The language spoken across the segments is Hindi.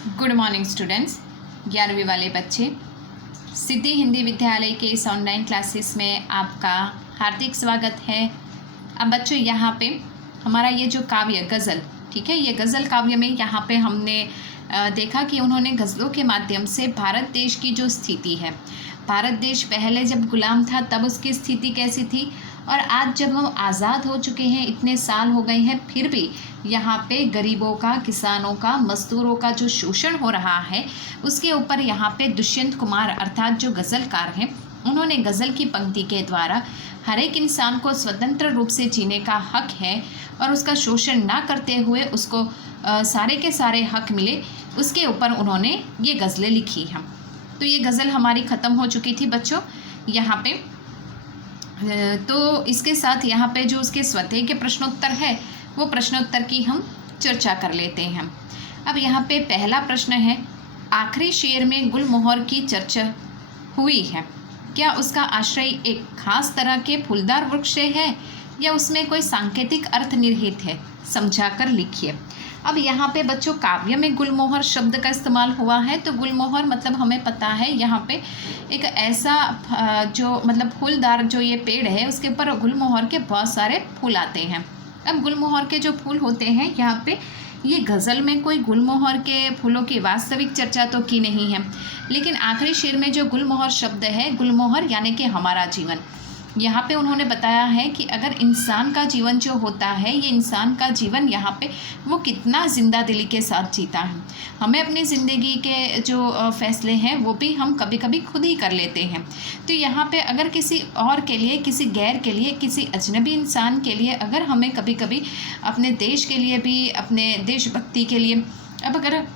Good morning students. 11वीं वाले बच्चे, सिद्धि हिंदी विद्यालय के इस ऑनलाइन क्लासेस में आपका हार्दिक स्वागत है। अब बच्चों, यहाँ पे हमारा ये जो काव्य गज़ल, ठीक है, ये गज़ल काव्य में यहाँ पे हमने देखा कि उन्होंने गज़लों के माध्यम से भारत देश की जो स्थिति है, भारत देश पहले जब गुलाम था तब उसकी स्थिति कैसी थी, और आज जब हम आज़ाद हो चुके हैं, इतने साल हो गए हैं, फिर भी यहाँ पे गरीबों का, किसानों का, मज़दूरों का जो शोषण हो रहा है, उसके ऊपर यहाँ पे दुष्यंत कुमार अर्थात जो गज़लकार हैं, उन्होंने गज़ल की पंक्ति के द्वारा हर एक इंसान को स्वतंत्र रूप से जीने का हक है और उसका शोषण ना करते हुए उसको सारे के सारे हक मिले, उसके ऊपर उन्होंने ये गज़लें लिखी हैं। तो ये गज़ल हमारी ख़त्म हो चुकी थी बच्चों यहाँ पे। तो इसके साथ यहाँ पे जो उसके स्वतः के प्रश्नोत्तर है, वो प्रश्नोत्तर की हम चर्चा कर लेते हैं। अब यहाँ पे पहला प्रश्न है, आखिरी शेर में गुलमोहर की चर्चा हुई है, क्या उसका आश्रय एक खास तरह के फूलदार वृक्ष से है या उसमें कोई सांकेतिक अर्थ निहित है, समझाकर लिखिए। अब यहाँ पे बच्चों, काव्य में गुलमोहर शब्द का इस्तेमाल हुआ है, तो गुलमोहर मतलब हमें पता है यहाँ पे एक ऐसा जो मतलब फूलदार जो ये पेड़ है, उसके ऊपर गुलमोहर के बहुत सारे फूल आते हैं। अब गुलमोहर के जो फूल होते हैं यहाँ पे, ये गज़ल में कोई गुलमोहर के फूलों की वास्तविक चर्चा तो की नहीं है, लेकिन आखिरी शेर में जो गुलमोहर शब्द है, गुलमोहर यानी कि हमारा जीवन, यहाँ पे उन्होंने बताया है कि अगर इंसान का जीवन जो होता है, ये इंसान का जीवन यहाँ पे वो कितना ज़िंदा दिली के साथ जीता है। हमें अपनी ज़िंदगी के जो फ़ैसले हैं वो भी हम कभी कभी खुद ही कर लेते हैं। तो यहाँ पे अगर किसी और के लिए, किसी गैर के लिए, किसी अजनबी इंसान के लिए अगर हमें कभी कभी अपने देश के लिए भी, अपने देशभक्ति के लिए, अब अगर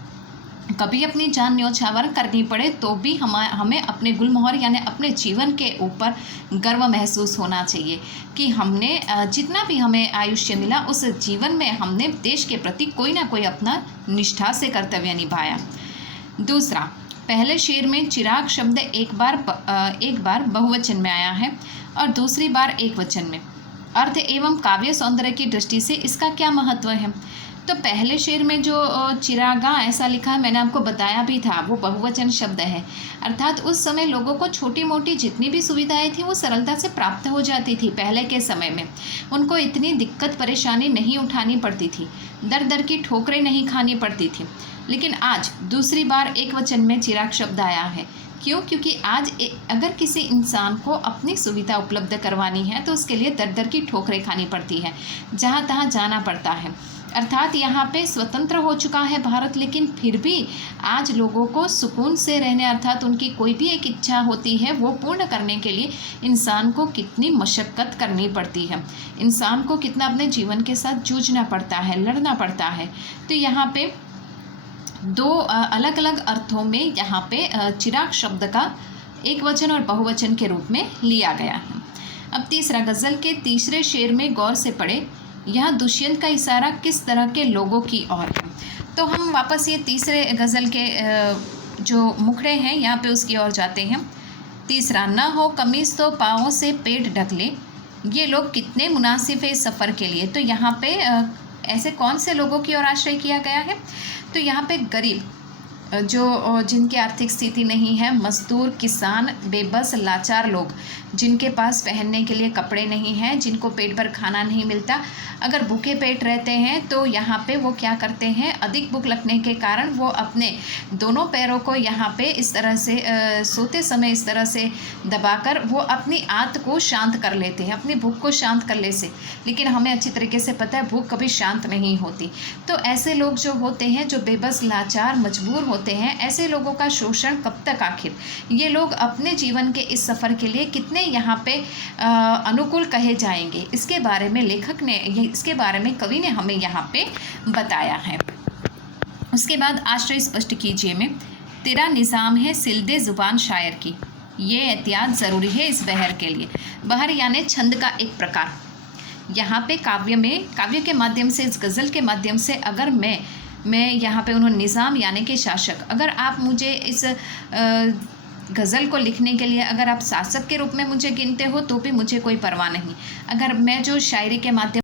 कभी अपनी जान न्यौछावर करनी पड़े तो भी हमें अपने गुलमोहर यानी अपने जीवन के ऊपर गर्व महसूस होना चाहिए कि हमने जितना भी हमें आयुष्य मिला, उस जीवन में हमने देश के प्रति कोई ना कोई अपना निष्ठा से कर्तव्य निभाया। दूसरा, पहले शेर में चिराग शब्द एक बार बहुवचन में आया है और दूसरी बार एक वचन में। अर्थ एवं काव्य सौंदर्य की दृष्टि से इसका क्या महत्व है? तो पहले शेर में जो चिरागा ऐसा लिखा है, मैंने आपको बताया भी था, वो बहुवचन शब्द है, अर्थात उस समय लोगों को छोटी मोटी जितनी भी सुविधाएं थी वो सरलता से प्राप्त हो जाती थी। पहले के समय में उनको इतनी दिक्कत परेशानी नहीं उठानी पड़ती थी, दर दर की ठोकरें नहीं खानी पड़ती थी। लेकिन आज दूसरी बार एक वचन में चिराग शब्द आया है। क्यों? क्योंकि आज अगर किसी इंसान को अपनी सुविधा उपलब्ध करवानी है तो उसके लिए दर दर की ठोकरें खानी पड़ती है, जहाँ तहाँ जाना पड़ता है। अर्थात यहाँ पे स्वतंत्र हो चुका है भारत, लेकिन फिर भी आज लोगों को सुकून से रहने, अर्थात उनकी कोई भी एक इच्छा होती है वो पूर्ण करने के लिए इंसान को कितनी मशक्क़त करनी पड़ती है, इंसान को कितना अपने जीवन के साथ जूझना पड़ता है, लड़ना पड़ता है। तो यहाँ पे दो अलग अलग अर्थों में यहाँ पे चिराग शब्द का एक वचन और बहुवचन के रूप में लिया गया है। अब तीसरा, गज़ल के तीसरे शेर में गौर से पढ़े, यह दुष्यंत का इशारा किस तरह के लोगों की ओर है। तो हम वापस ये तीसरे गज़ल के जो मुखड़े हैं यहाँ पे उसकी ओर जाते हैं। तीसरा, न हो कमीज़ तो पाँवों से पेट ढक ले, ये लोग कितने मुनासिब है सफ़र के लिए। तो यहाँ पे ऐसे कौन से लोगों की ओर आश्रय किया गया है? तो यहाँ पे गरीब, जो जिनकी आर्थिक स्थिति नहीं है, मजदूर, किसान, बेबस, लाचार लोग, जिनके पास पहनने के लिए कपड़े नहीं हैं, जिनको पेट भर खाना नहीं मिलता, अगर भूखे पेट रहते हैं तो यहाँ पे वो क्या करते हैं, अधिक भूख लगने के कारण वो अपने दोनों पैरों को यहाँ पे इस तरह से सोते समय इस तरह से दबाकर वो अपनी आंत को शांत कर लेते हैं, अपनी भूख को शांत करने से। लेकिन हमें अच्छी तरीके से पता है भूख कभी शांत नहीं होती। तो ऐसे लोग जो होते हैं, जो बेबस, लाचार, मजबूर होते हैं, ऐसे लोगों का शोषण कब तक आखिर? ये लोग अपने जीवन के इस सफ़र के लिए कितने यहाँ पे अनुकूल कहे जाएंगे, इसके बारे में लेखक ने, इसके बारे में कवि ने हमें यहाँ पे बताया है। उसके बाद आश्रय स्पष्ट कीजिए में, तेरा निज़ाम है सिलदे ज़ुबान शायर की, ये एहतियात ज़रूरी है इस बहर के लिए। बहर यानी छंद का एक प्रकार। यहाँ पे काव्य के माध्यम से, इस गज़ल के माध्यम से अगर मैं यहाँ पे उन्होंने निज़ाम यानी कि शासक, अगर आप मुझे इस गज़ल को लिखने के लिए अगर आप शासक के रूप में मुझे गिनते हो तो भी मुझे कोई परवाह नहीं। अगर मैं जो शायरी के माध्यम